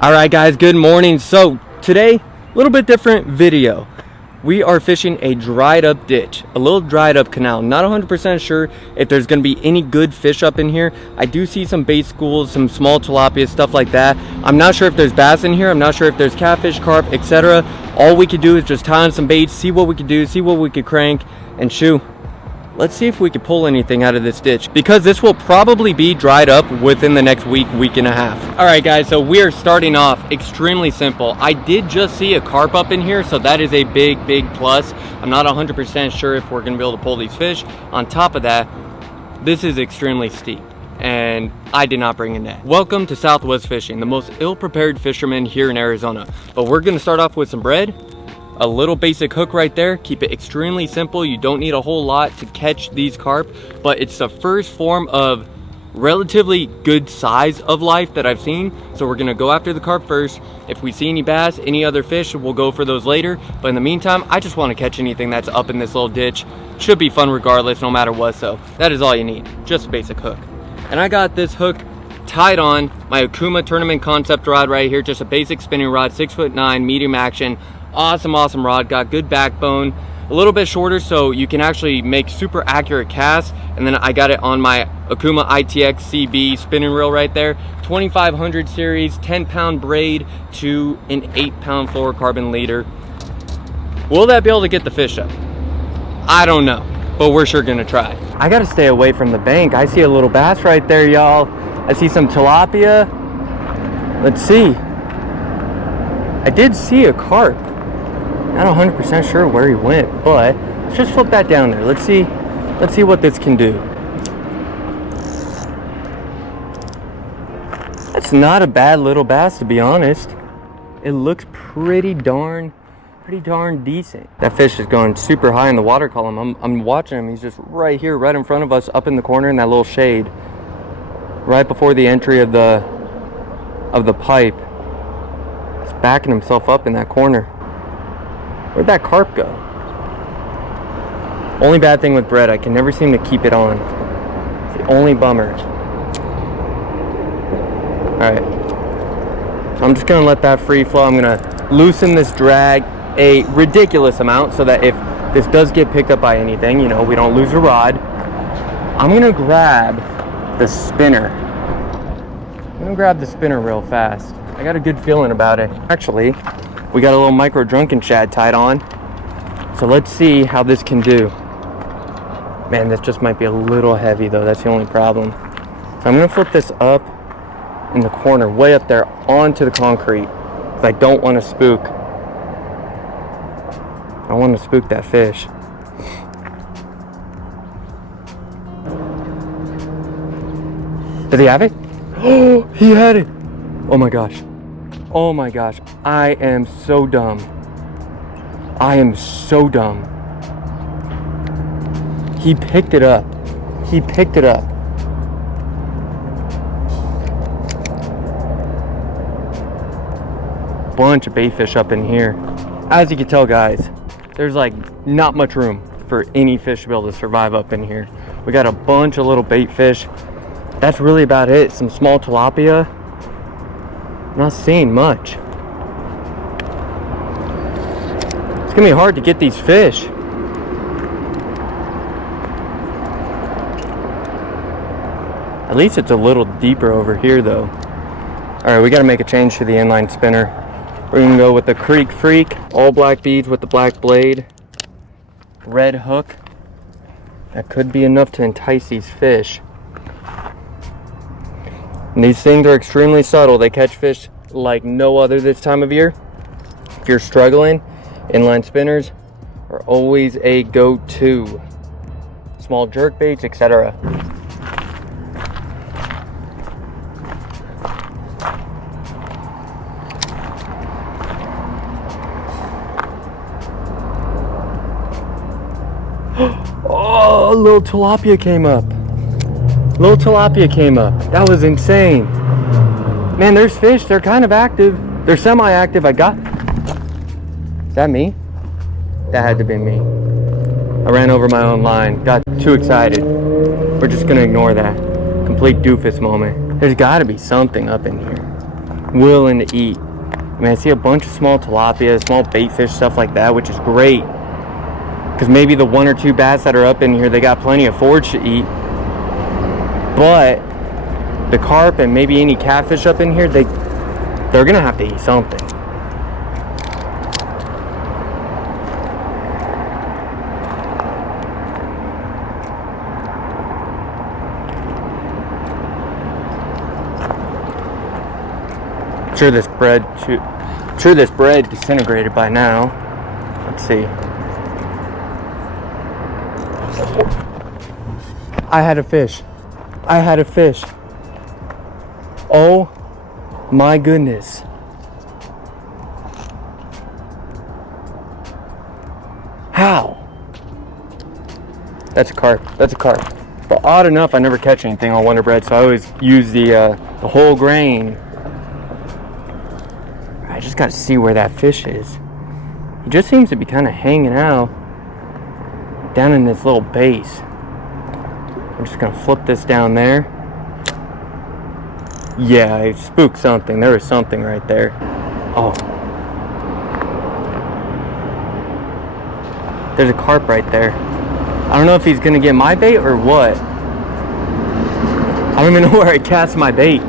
All right guys, good morning. So today, a little bit different video. We are fishing a dried up ditch, a little dried up canal. Not 100% sure if there's going to be any good fish up in here. I do see some bait schools, some small tilapia, stuff like that. I'm not sure if there's bass in here. I'm not sure if there's catfish, carp, etc. All we could do is just tie on some baits, see what we could do, see what we could crank, and shoot. Let's see if we could pull anything out of this ditch, because this will probably be dried up within the next week and a half. All right guys, so we are starting off extremely simple. I did just see a carp up in here, so that is a big plus. I'm not 100% sure if we're gonna be able to pull these fish. On top of that, this is extremely steep, and I did not bring a net. Welcome to Southwest Fishing, the most ill-prepared fisherman here in Arizona. But we're gonna start off with some bread, a little basic hook right there. Keep it extremely simple. You don't need a whole lot to catch these carp, but it's the first form of relatively good size of life that I've seen. So we're gonna go after the carp first. If we see any bass, any other fish, we'll go for those later. But in the meantime, I just want to catch anything that's up in this little ditch. Should be fun regardless, no matter what. So that is all you need, just a basic hook. And I got this hook tied on my Okuma tournament concept rod right here, just a basic spinning rod, 6'9", medium action. Awesome rod, got good backbone, a little bit shorter so you can actually make super accurate casts. And then I got it on my Okuma ITX CB spinning reel right there, 2500 series, 10-pound braid to an 8-pound fluorocarbon leader. Will that be able to get the fish up? I don't know, but we're sure gonna try. I gotta stay away from the bank. I see a little bass right there, y'all. I see some tilapia. Let's see. I did see a carp. Not 100% sure where he went, but let's just flip that down there. Let's see what this can do. That's not a bad little bass, to be honest. It looks pretty darn decent. That fish is going super high in the water column. I'm watching him. He's just right here, right in front of us, up in the corner in that little shade, right before the entry of the pipe. He's backing himself up in that corner. Where'd that carp go? Only bad thing with bread, I can never seem to keep it on. It's the only bummer. Alright. So I'm just gonna let that free flow. I'm gonna loosen this drag a ridiculous amount so that if this does get picked up by anything, you know, we don't lose a rod. I'm gonna grab the spinner. I'm gonna grab the spinner real fast. I got a good feeling about it. Actually, we got a little micro drunken shad tied on, so let's see how this can do. Man, this just might be a little heavy though, that's the only problem. So I'm gonna flip this up in the corner, way up there onto the concrete, because I don't want to spook. I want to spook that fish. Does he have it? Oh, he had it! Oh my gosh. Oh my gosh, I am so dumb. I am so dumb. He picked it up. He picked it up. Bunch of bait fish up in here. As you can tell, guys, there's like not much room for any fish to be able to survive up in here. We got a bunch of little bait fish. That's really about it. Some small tilapia. Not seeing much. It's gonna be hard to get these fish. At least it's a little deeper over here though. Alright, we gotta make a change to the inline spinner. We're gonna go with the Creek Freak, all black beads with the black blade, red hook. That could be enough to entice these fish. And these things are extremely subtle. They catch fish like no other this time of year. If you're struggling, inline spinners are always a go-to. Small jerk baits, etc. Oh, a little tilapia came up. Little tilapia came up. That was insane. Man, there's fish. They're kind of active. They're semi-active. I got... Is that me? That had to be me. I ran over my own line. Got too excited. We're just going to ignore that. Complete doofus moment. There's got to be something up in here. willing to eat. I mean, I see a bunch of small tilapia, small bait fish, stuff like that, which is great. Because maybe the 1 or 2 bass that are up in here, they got plenty of forage to eat. But the carp and maybe any catfish up in here, they're gonna have to eat something. Sure this bread disintegrated by now. Let's see. I had a fish. Oh my goodness. How? That's a carp. But odd enough, I never catch anything on Wonder Bread, so I always use the whole grain. I just gotta see where that fish is. He just seems to be kind of hanging out down in this little base. I'm just gonna flip this down there. Yeah, I spooked something. There was something right there. Oh. There's a carp right there. I don't know if he's gonna get my bait or what. I don't even know where I cast my bait.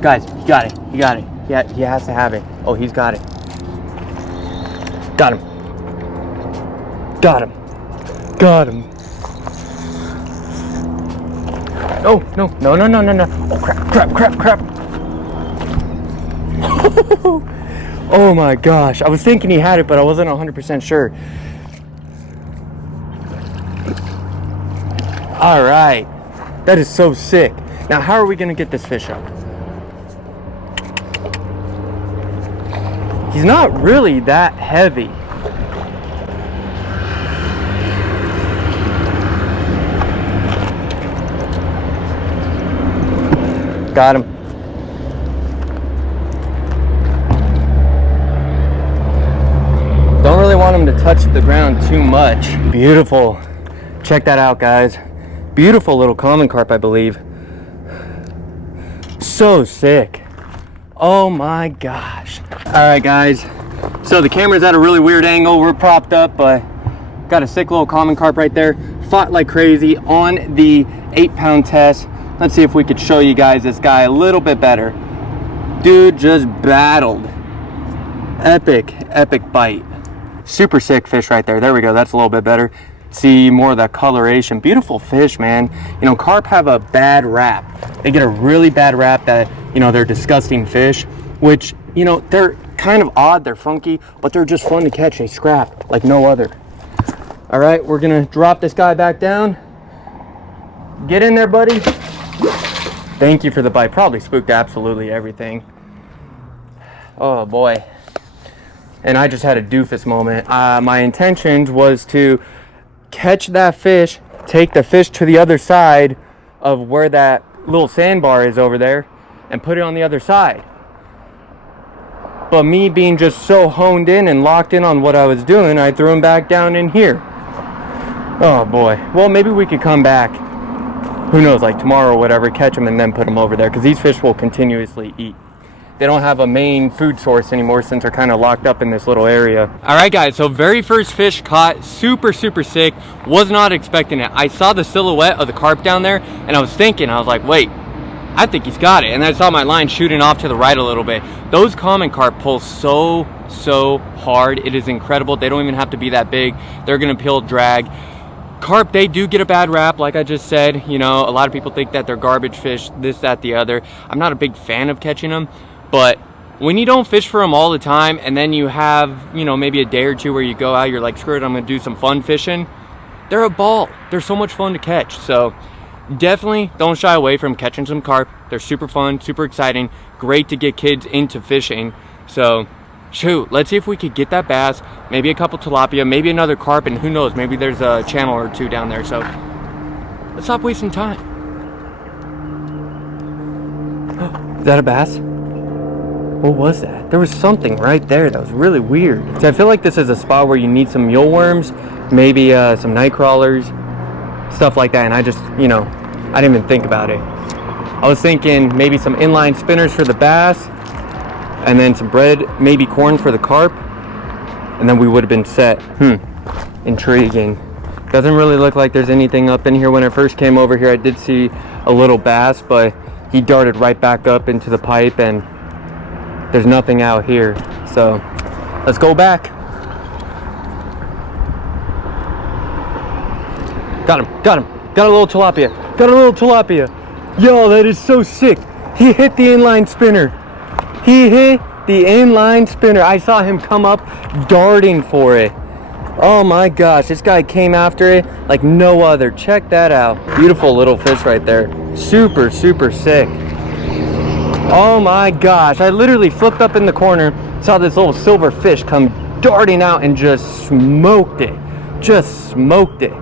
Guys, you got it. Yeah, he has to have it. Oh, he's got it. Got him. No. Oh, crap. Oh my gosh. I was thinking he had it, but I wasn't 100% sure. All right. That is so sick. Now, how are we going to get this fish up? He's not really that heavy. Got him. Don't really want him to touch the ground too much. Beautiful. Check that out, guys. Beautiful little common carp, I believe. So sick. Oh my gosh. All right, guys. So the camera's at a really weird angle. We're propped up, but got a sick little common carp right there. Fought like crazy on the 8-pound test. Let's see if we could show you guys this guy a little bit better. Dude just battled. Epic bite. Super sick fish right there. There we go. That's a little bit better. See more of that coloration. Beautiful fish, man. You know, carp have a bad rap. They get a really bad rap that, you know, they're disgusting fish, which, you know, they're kind of odd, they're funky, but they're just fun to catch. They scrap like no other. All right, we're gonna drop this guy back down. Get in there, buddy. Thank you for the bite. Probably spooked absolutely everything. Oh boy. And I just had a doofus moment. My intentions was to catch that fish, take the fish to the other side of where that little sandbar is over there, and put it on the other side. But me being just so honed in and locked in on what I was doing, I threw him back down in here. Oh boy. Well, maybe we could come back, who knows, like tomorrow or whatever, catch them and then put them over there, because these fish will continuously eat. They don't have a main food source anymore since they're kind of locked up in this little area. All right, guys, so very first fish caught. Super sick. Was not expecting it. I saw the silhouette of the carp down there, and I was like, wait, I think he's got it. And I saw my line shooting off to the right a little bit. Those common carp pull so hard. It is incredible. They don't even have to be that big. They're gonna pull drag. Carp, they do get a bad rap, like I just said. You know, a lot of people think that they're garbage fish, this, that, the other. I'm not a big fan of catching them, but when you don't fish for them all the time, and then you have, you know, maybe a day or two where you go out, you're like, screw it, I'm gonna do some fun fishing. They're a ball. They're so much fun to catch. So definitely don't shy away from catching some carp. They're super fun, super exciting, great to get kids into fishing. So shoot, let's see if we could get that bass, maybe a couple tilapia, maybe another carp, and who knows, maybe there's a channel or two down there. So let's stop wasting time. Is that a bass? What was that? There was something right there that was really weird. So I feel like this is a spot where you need some mealworms, maybe some night crawlers, stuff like that. And I just, you know, I didn't even think about it. I was thinking maybe some inline spinners for the bass, and then some bread, maybe corn for the carp, and then we would have been set. Intriguing. Doesn't really look like there's anything up in here. When I first came over here, I did see a little bass, but he darted right back up into the pipe, and there's nothing out here. So let's go back. Got him, got him. Got a little tilapia. Got a little tilapia. Yo, that is so sick. He hit the inline spinner. He hit the inline spinner. I saw him come up darting for it. Oh my gosh, this guy came after it like no other. Check that out. Beautiful little fish right there. Super, super sick. Oh my gosh, I literally flipped up in the corner, saw this little silver fish come darting out and just smoked it. Just smoked it.